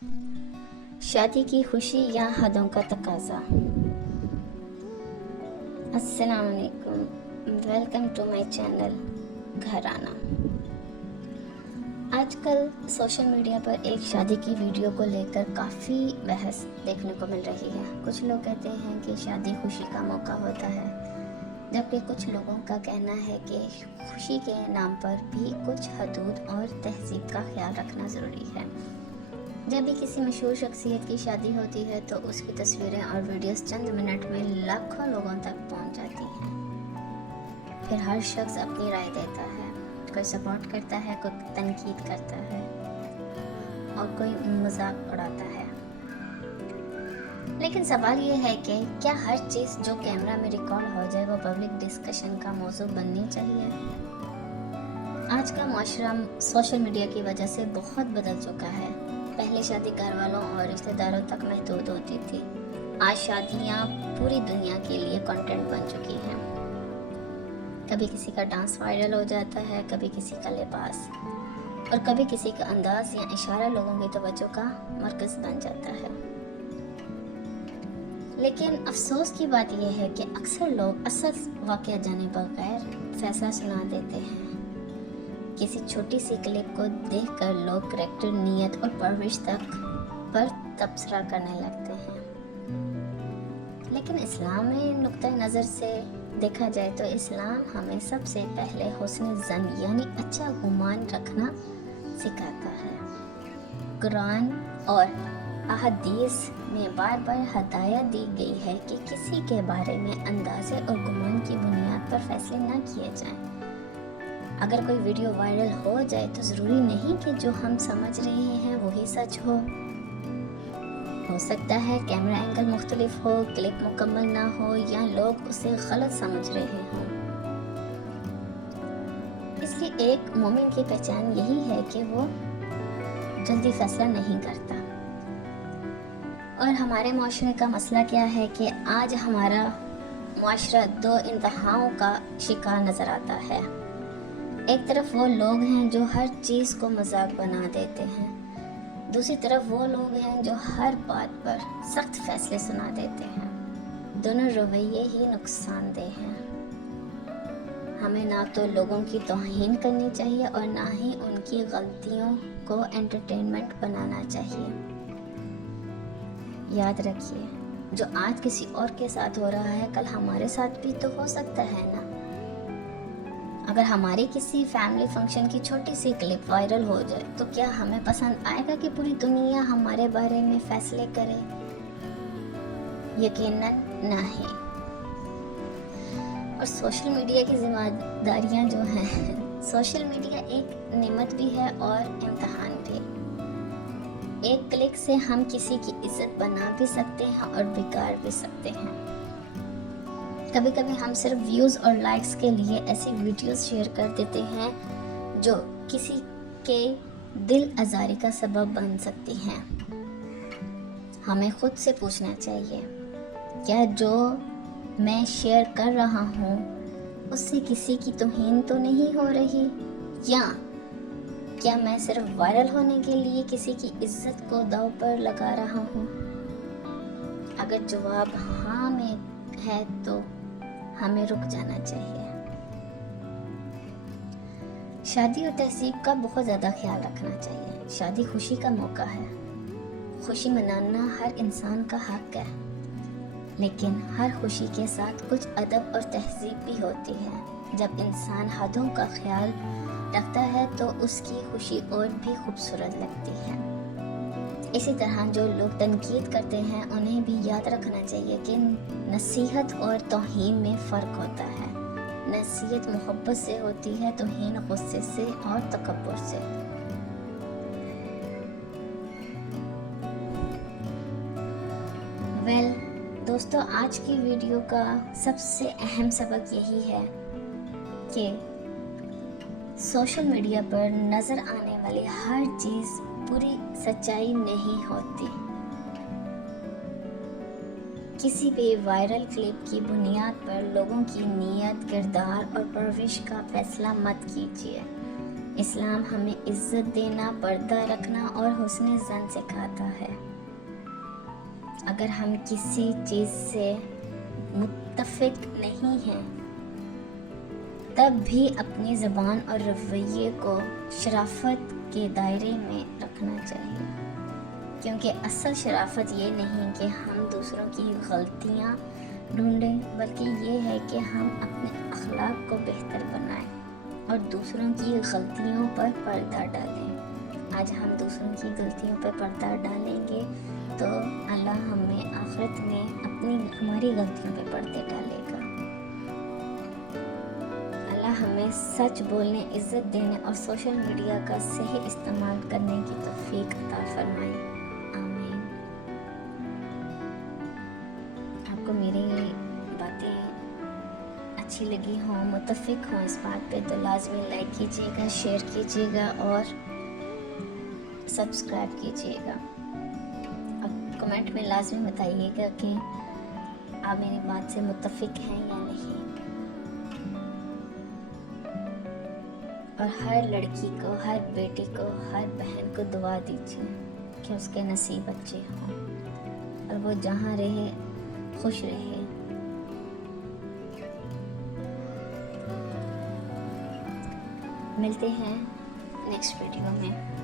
शादी की खुशी या हदों का तकाजा। अस्सलाम वालेकुम, वेलकम टू माय चैनल घराना। आजकल सोशल मीडिया पर एक शादी की वीडियो को लेकर काफ़ी बहस देखने को मिल रही है। कुछ लोग कहते हैं कि शादी खुशी का मौका होता है, जबकि कुछ लोगों का कहना है कि खुशी के नाम पर भी कुछ हदूद और तहजीब का ख्याल रखना ज़रूरी है। जब भी किसी मशहूर शख्सियत की शादी होती है तो उसकी तस्वीरें और वीडियोस चंद मिनट में लाखों लोगों तक पहुंच जाती हैं। फिर हर शख्स अपनी राय देता है, कोई सपोर्ट करता है, कोई तनकीद करता है और कोई मजाक उड़ाता है। लेकिन सवाल ये है कि क्या हर चीज़ जो कैमरा में रिकॉर्ड हो जाए वो पब्लिक डिस्कशन का मौजू बननी चाहिए? आज का माशरा सोशल मीडिया की वजह से बहुत बदल चुका है। पहले शादी घर वालों और रिश्तेदारों तक महदूद होती थी। आज शादियाँ पूरी दुनिया के लिए कंटेंट बन चुकी हैं। कभी किसी का डांस वायरल हो जाता है, कभी किसी का लिबास और कभी किसी का अंदाज या इशारा लोगों की तवज्जो का मरकज़ बन जाता है। लेकिन अफसोस की बात यह है कि अक्सर लोग असल वाक़या जाने बगैर फैसला सुना देते हैं। किसी छोटी सी क्लिप को देखकर लोग करैक्टर, नीयत और परवरिश तक पर तबसरा करने लगते हैं। लेकिन इस्लाम में नुक्ता नज़र से देखा जाए तो इस्लाम हमें सबसे पहले हुस्न ज़न यानी अच्छा गुमान रखना सिखाता है। कुरान और अहदीस में बार बार हदायत दी गई है कि किसी के बारे में अंदाज़े और गुमान की बुनियाद पर फैसले न किए जाएं। अगर कोई वीडियो वायरल हो जाए तो ज़रूरी नहीं कि जो हम समझ रहे हैं वही सच हो सकता है कैमरा एंगल मुख्तलिफ हो, क्लिप मुकम्मल ना हो या लोग उसे गलत समझ रहे हों। इसलिए एक मोमिन की पहचान यही है कि वो जल्दी फैसला नहीं करता। और हमारे माशरे का मसला क्या है कि आज हमारा माशरा दो इंतहाओं का शिकार नज़र आता है। एक तरफ वो लोग हैं जो हर चीज़ को मजाक बना देते हैं, दूसरी तरफ वो लोग हैं जो हर बात पर सख्त फैसले सुना देते हैं। दोनों रवैये ही नुकसानदेह हैं। हमें ना तो लोगों की तौहीन करनी चाहिए और ना ही उनकी गलतियों को एंटरटेनमेंट बनाना चाहिए। याद रखिए, जो आज किसी और के साथ हो रहा है कल हमारे साथ भी तो हो सकता है ना। अगर हमारी किसी फैमिली फंक्शन की छोटी सी क्लिप वायरल हो जाए तो क्या हमें पसंद आएगा कि पूरी दुनिया हमारे बारे में फैसले करे? यकीनन नहीं। और सोशल मीडिया की जिम्मेदारियां जो हैं, सोशल मीडिया एक नेमत भी है और इम्तहान भी। एक क्लिक से हम किसी की इज्जत बना भी सकते हैं और बिगाड़ भी सकते हैं। कभी कभी हम सिर्फ व्यूज़ और लाइक्स के लिए ऐसी वीडियोस शेयर कर देते हैं जो किसी के दिल आज़ारी का सबब बन सकती हैं। हमें खुद से पूछना चाहिए, क्या जो मैं शेयर कर रहा हूँ उससे किसी की तौहीन तो नहीं हो रही, या क्या मैं सिर्फ वायरल होने के लिए किसी की इज्जत को दांव पर लगा रहा हूँ? अगर जवाब हाँ में है तो हमें रुक जाना चाहिए। शादी और तहजीब का बहुत ज़्यादा ख्याल रखना चाहिए। शादी खुशी का मौका है, खुशी मनाना हर इंसान का हक है, लेकिन हर खुशी के साथ कुछ अदब और तहजीब भी होती है। जब इंसान हदों का ख्याल रखता है तो उसकी खुशी और भी खूबसूरत लगती है। इसी तरह जो लोग तनकीद करते हैं उन्हें भी याद रखना चाहिए कि नसीहत और तौहीन में फ़र्क होता है। नसीहत मोहब्बत से होती है, तौहीन गुस्से से और तकब्बुर से। दोस्तों, आज की वीडियो का सबसे अहम सबक यही है कि सोशल मीडिया पर नज़र आने वाली हर चीज़ पूरी सच्चाई नहीं होती। किसी भी वायरल क्लिप की बुनियाद पर लोगों की नीयत, किरदार और परवरिश का फैसला मत कीजिए। اسلام ہمیں عزت دینا، پردہ رکھنا اور حسن زن سکھاتا ہے۔ اگر ہم کسی چیز سے متفق نہیں ہیں تب بھی اپنی زبان اور رویے کو شرافت کے دائرے میں رکھنا چاہیے، کیونکہ اصل شرافت یہ نہیں کہ ہم دوسروں کی غلطیاں ڈھونڈیں، بلکہ یہ ہے کہ ہم اپنے اخلاق کو بہتر بنائیں اور دوسروں کی غلطیوں پر پردہ ڈالیں۔ آج ہم دوسروں کی غلطیوں پر پردہ ڈالیں گے تو اللہ ہمیں آخرت میں ہماری غلطیوں پہ پردے ڈالے گا۔ اللہ ہمیں سچ بولنے، عزت دینے اور سوشل میڈیا کا صحیح استعمال کرنے کی توفیق عطا فرمائے، آمین۔ آپ کو میری باتیں اچھی لگی ہوں، متفق ہوں اس بات پہ تو لازمی لائک کیجیے گا، شیئر کیجیے گا اور سبسکرائب کیجیے گا۔ کمنٹ میں لازمی بتائیے گا کہ آپ میری بات سے متفق ہیں یا نہیں۔ اور ہر لڑکی کو، ہر بیٹی کو، ہر بہن کو دعا دیجیے کہ اس کے نصیب اچھے ہوں اور وہ جہاں رہے خوش رہے۔ ملتے ہیں نیکسٹ ویڈیو میں۔